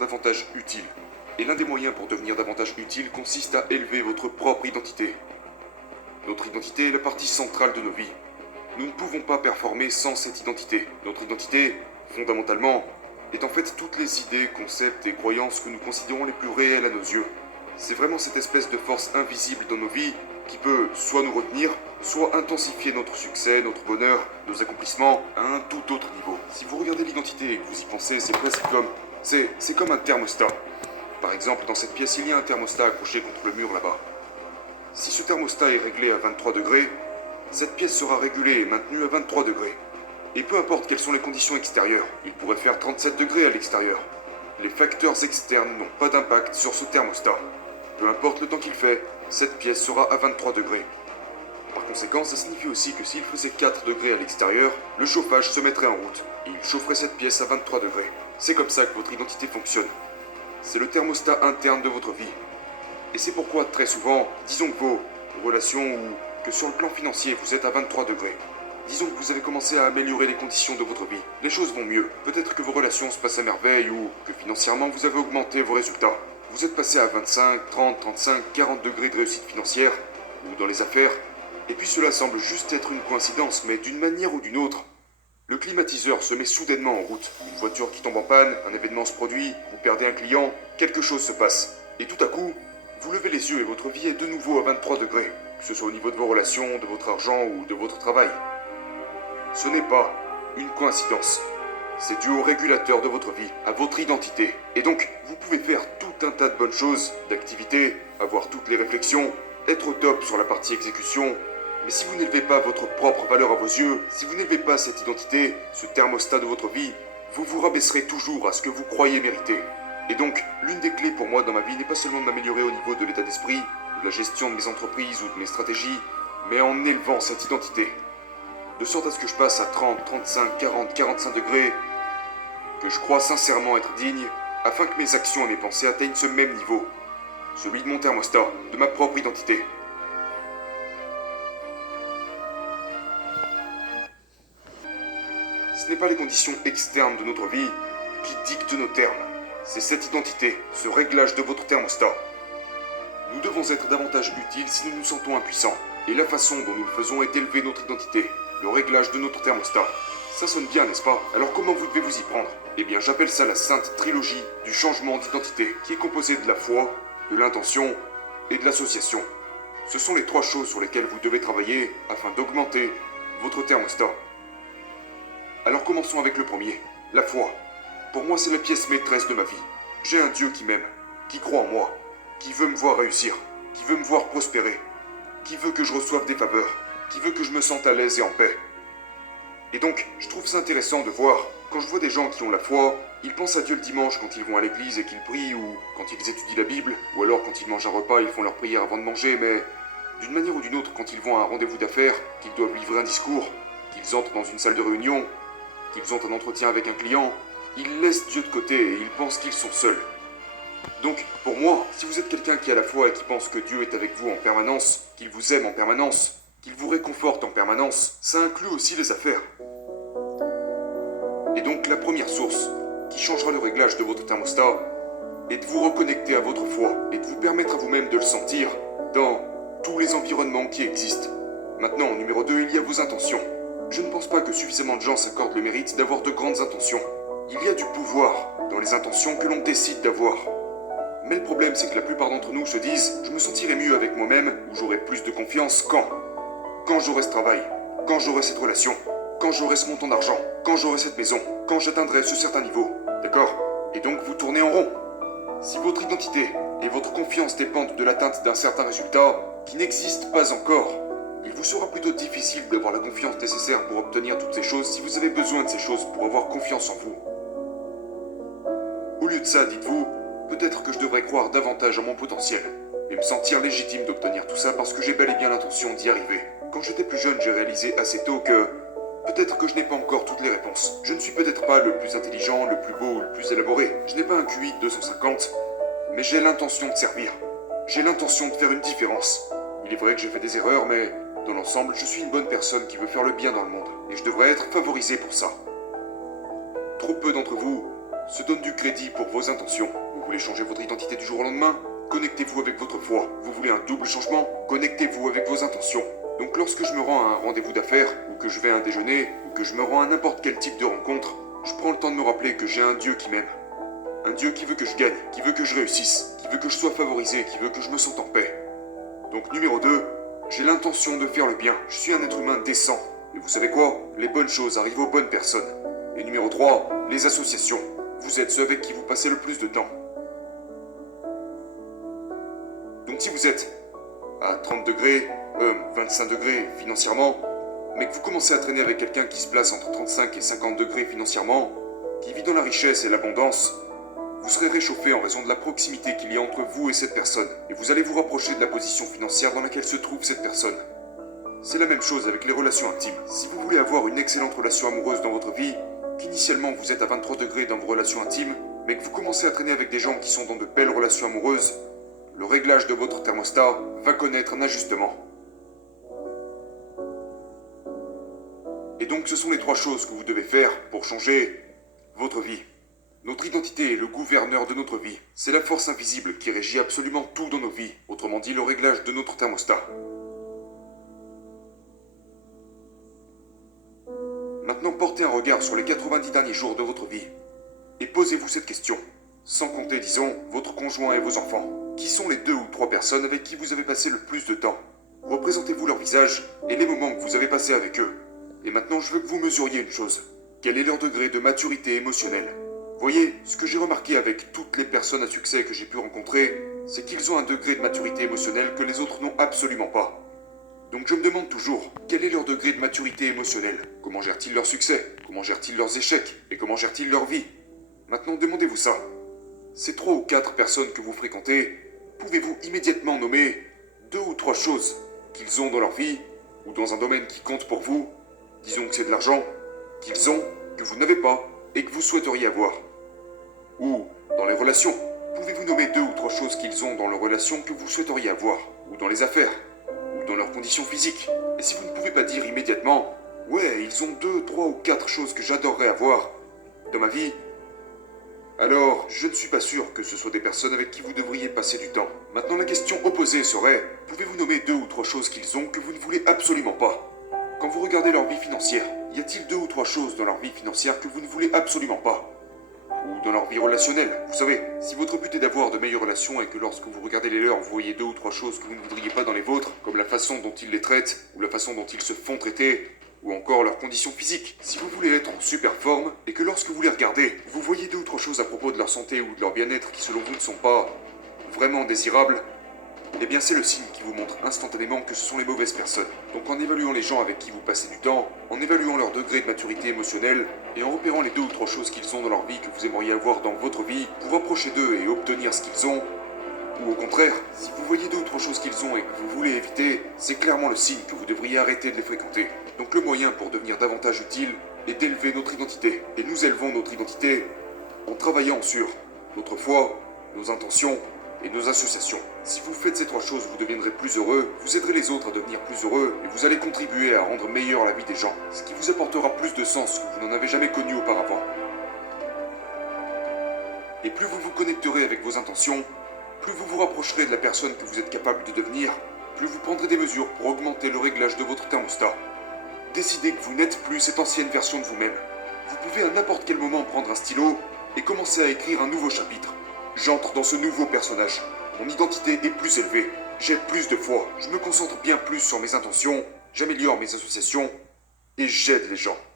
davantage utile. Et l'un des moyens pour devenir davantage utile consiste à élever votre propre identité. Notre identité est la partie centrale de nos vies. Nous ne pouvons pas performer sans cette identité. Notre identité, fondamentalement, est en fait toutes les idées, concepts et croyances que nous considérons les plus réels à nos yeux. C'est vraiment cette espèce de force invisible dans nos vies qui peut soit nous retenir, soit intensifier notre succès, notre bonheur, nos accomplissements à un tout autre niveau. Si vous regardez l'identité et que vous y pensez, c'est presque comme... C'est comme un thermostat. Par exemple, dans cette pièce, il y a un thermostat accroché contre le mur là-bas. Si ce thermostat est réglé à 23 degrés, cette pièce sera régulée et maintenue à 23 degrés. Et peu importe quelles sont les conditions extérieures, il pourrait faire 37 degrés à l'extérieur. Les facteurs externes n'ont pas d'impact sur ce thermostat. Peu importe le temps qu'il fait, cette pièce sera à 23 degrés. Par conséquent, ça signifie aussi que s'il faisait 4 degrés à l'extérieur, le chauffage se mettrait en route et il chaufferait cette pièce à 23 degrés. C'est comme ça que votre identité fonctionne. C'est le thermostat interne de votre vie. Et c'est pourquoi, très souvent, disons que vos relations ou que sur le plan financier, vous êtes à 23 degrés. Disons que vous avez commencé à améliorer les conditions de votre vie. Les choses vont mieux. Peut-être que vos relations se passent à merveille ou que financièrement vous avez augmenté vos résultats. Vous êtes passé à 25, 30, 35, 40 degrés de réussite financière ou dans les affaires. Et puis cela semble juste être une coïncidence, mais d'une manière ou d'une autre, le climatiseur se met soudainement en route. Une voiture qui tombe en panne, un événement se produit, vous perdez un client, quelque chose se passe. Et tout à coup, vous levez les yeux et votre vie est de nouveau à 23 degrés, que ce soit au niveau de vos relations, de votre argent ou de votre travail. Ce n'est pas une coïncidence. C'est dû au régulateur de votre vie, à votre identité. Et donc, vous pouvez faire tout un tas de bonnes choses, d'activités, avoir toutes les réflexions, être au top sur la partie exécution. Mais si vous n'élevez pas votre propre valeur à vos yeux, si vous n'élevez pas cette identité, ce thermostat de votre vie, vous vous rabaisserez toujours à ce que vous croyez mériter. Et donc, l'une des clés pour moi dans ma vie n'est pas seulement de m'améliorer au niveau de l'état d'esprit, de la gestion de mes entreprises ou de mes stratégies, mais en élevant cette identité. De sorte à ce que je passe à 30, 35, 40, 45 degrés, que je crois sincèrement être digne, afin que mes actions et mes pensées atteignent ce même niveau, celui de mon thermostat, de ma propre identité. Ce n'est pas les conditions externes de notre vie qui dictent nos termes, c'est cette identité, ce réglage de votre thermostat. Nous devons être davantage utiles si nous nous sentons impuissants, et la façon dont nous le faisons est d'élever notre identité, le réglage de notre thermostat. Ça sonne bien, n'est-ce pas? Alors comment vous devez vous y prendre? Eh bien, j'appelle ça la sainte trilogie du changement d'identité, qui est composée de la foi, de l'intention et de l'association. Ce sont les trois choses sur lesquelles vous devez travailler afin d'augmenter votre thermostat. Alors commençons avec le premier, la foi. Pour moi, c'est la pièce maîtresse de ma vie. J'ai un Dieu qui m'aime, qui croit en moi, qui veut me voir réussir, qui veut me voir prospérer, qui veut que je reçoive des faveurs, qui veut que je me sente à l'aise et en paix. Et donc, je trouve ça intéressant de voir, quand je vois des gens qui ont la foi, ils pensent à Dieu le dimanche quand ils vont à l'église et qu'ils prient, ou quand ils étudient la Bible, ou alors quand ils mangent un repas, ils font leur prière avant de manger, mais d'une manière ou d'une autre, quand ils vont à un rendez-vous d'affaires, qu'ils doivent livrer un discours, qu'ils entrent dans une salle de réunion, qu'ils ont un entretien avec un client, ils laissent Dieu de côté et ils pensent qu'ils sont seuls. Donc, pour moi, si vous êtes quelqu'un qui a la foi et qui pense que Dieu est avec vous en permanence, qu'il vous aime en permanence, qu'il vous réconforte en permanence, ça inclut aussi les affaires. Et donc, la première source qui changera le réglage de votre thermostat est de vous reconnecter à votre foi et de vous permettre à vous-même de le sentir dans tous les environnements qui existent. Maintenant, en numéro 2, il y a vos intentions. Je ne pense pas que suffisamment de gens s'accordent le mérite d'avoir de grandes intentions. Il y a du pouvoir dans les intentions que l'on décide d'avoir. Mais le problème, c'est que la plupart d'entre nous se disent « Je me sentirai mieux avec moi-même ou j'aurai plus de confiance quand ?» Quand j'aurai ce travail, quand j'aurai cette relation, quand j'aurai ce montant d'argent, quand j'aurai cette maison, quand j'atteindrai ce certain niveau. D'accord? Et donc vous tournez en rond. Si votre identité et votre confiance dépendent de l'atteinte d'un certain résultat qui n'existe pas encore, il vous sera plutôt difficile d'avoir la confiance nécessaire pour obtenir toutes ces choses si vous avez besoin de ces choses pour avoir confiance en vous. Au lieu de ça, dites-vous, peut-être que je devrais croire davantage en mon potentiel et me sentir légitime d'obtenir tout ça parce que j'ai bel et bien l'intention d'y arriver. Quand j'étais plus jeune, j'ai réalisé assez tôt que peut-être que je n'ai pas encore toutes les réponses. Je ne suis peut-être pas le plus intelligent, le plus beau ou le plus élaboré. Je n'ai pas un QI de 250, mais j'ai l'intention de servir. J'ai l'intention de faire une différence. Il est vrai que j'ai fait des erreurs, mais dans l'ensemble, je suis une bonne personne qui veut faire le bien dans le monde, et je devrais être favorisé pour ça. Trop peu d'entre vous se donne du crédit pour vos intentions. Vous voulez changer votre identité du jour au lendemain? Connectez-vous avec votre foi. Vous voulez un double changement? Connectez-vous avec vos intentions. Donc lorsque je me rends à un rendez-vous d'affaires, ou que je vais à un déjeuner, ou que je me rends à n'importe quel type de rencontre, je prends le temps de me rappeler que j'ai un Dieu qui m'aime. Un Dieu qui veut que je gagne, qui veut que je réussisse, qui veut que je sois favorisé, qui veut que je me sente en paix. Donc numéro 2, j'ai l'intention de faire le bien. Je suis un être humain décent. Et vous savez quoi? Les bonnes choses arrivent aux bonnes personnes. Et numéro 3, les associations. Vous êtes ceux avec qui vous passez le plus de temps. Donc si vous êtes à 30 degrés, 25 degrés financièrement, mais que vous commencez à traîner avec quelqu'un qui se place entre 35 et 50 degrés financièrement, qui vit dans la richesse et l'abondance, vous serez réchauffé en raison de la proximité qu'il y a entre vous et cette personne, et vous allez vous rapprocher de la position financière dans laquelle se trouve cette personne. C'est la même chose avec les relations intimes. Si vous voulez avoir une excellente relation amoureuse dans votre vie, qu'initialement vous êtes à 23 degrés dans vos relations intimes, mais que vous commencez à traîner avec des gens qui sont dans de belles relations amoureuses, le réglage de votre thermostat va connaître un ajustement. Et donc ce sont les 3 choses que vous devez faire pour changer votre vie. Notre identité est le gouverneur de notre vie. C'est la force invisible qui régit absolument tout dans nos vies, autrement dit le réglage de notre thermostat. Maintenant portez un regard sur les 90 derniers jours de votre vie et posez-vous cette question, sans compter, disons, votre conjoint et vos enfants. Qui sont les 2 ou 3 personnes avec qui vous avez passé le plus de temps? Représentez-vous leur visage et les moments que vous avez passés avec eux. Et maintenant, je veux que vous mesuriez une chose. Quel est leur degré de maturité émotionnelle? Voyez, ce que j'ai remarqué avec toutes les personnes à succès que j'ai pu rencontrer, c'est qu'ils ont un degré de maturité émotionnelle que les autres n'ont absolument pas. Donc je me demande toujours, quel est leur degré de maturité émotionnelle? Comment gèrent-ils leur succès? Comment gèrent-ils leurs échecs? Et comment gèrent-ils leur vie? Maintenant, demandez-vous ça. Ces 3 ou 4 personnes que vous fréquentez, pouvez-vous immédiatement nommer 2 ou 3 choses qu'ils ont dans leur vie, ou dans un domaine qui compte pour vous, disons que c'est de l'argent, qu'ils ont, que vous n'avez pas, et que vous souhaiteriez avoir? Ou, dans les relations, pouvez-vous nommer 2 ou 3 choses qu'ils ont dans leurs relations que vous souhaiteriez avoir? Ou dans les affaires? Ou dans leurs conditions physiques? Et si vous ne pouvez pas dire immédiatement, ouais, ils ont 2, 3 ou 4 choses que j'adorerais avoir dans ma vie, alors je ne suis pas sûr que ce soit des personnes avec qui vous devriez passer du temps. Maintenant la question opposée serait, pouvez-vous nommer 2 ou 3 choses qu'ils ont que vous ne voulez absolument pas? Quand vous regardez leur vie financière, y a-t-il 2 ou 3 choses dans leur vie financière que vous ne voulez absolument pas? Ou dans leur vie relationnelle? Vous savez, si votre but est d'avoir de meilleures relations et que lorsque vous regardez les leurs, vous voyez 2 ou 3 choses que vous ne voudriez pas dans les vôtres, comme la façon dont ils les traitent, ou la façon dont ils se font traiter, ou encore leurs conditions physiques. Si vous voulez être en super forme, et que lorsque vous les regardez, vous voyez 2 ou 3 choses à propos de leur santé ou de leur bien-être qui selon vous ne sont pas vraiment désirables, eh bien c'est le signe qui vous montre instantanément que ce sont les mauvaises personnes. Donc en évaluant les gens avec qui vous passez du temps, en évaluant leur degré de maturité émotionnelle, et en repérant les 2 ou 3 choses qu'ils ont dans leur vie que vous aimeriez avoir dans votre vie, pour rapprocher d'eux et obtenir ce qu'ils ont, ou au contraire, si vous voyez 2 ou 3 choses qu'ils ont et que vous voulez éviter, c'est clairement le signe que vous devriez arrêter de les fréquenter. Donc le moyen pour devenir davantage utile est d'élever notre identité. Et nous élevons notre identité en travaillant sur notre foi, nos intentions et nos associations. Si vous faites ces 3 choses, vous deviendrez plus heureux, vous aiderez les autres à devenir plus heureux et vous allez contribuer à rendre meilleure la vie des gens, ce qui vous apportera plus de sens que vous n'en avez jamais connu auparavant. Et plus vous vous connecterez avec vos intentions, plus vous vous rapprocherez de la personne que vous êtes capable de devenir, plus vous prendrez des mesures pour augmenter le réglage de votre thermostat. Décidez que vous n'êtes plus cette ancienne version de vous-même. Vous pouvez à n'importe quel moment prendre un stylo et commencer à écrire un nouveau chapitre. J'entre dans ce nouveau personnage. Mon identité est plus élevée. J'ai plus de foi. Je me concentre bien plus sur mes intentions. J'améliore mes associations. Et j'aide les gens.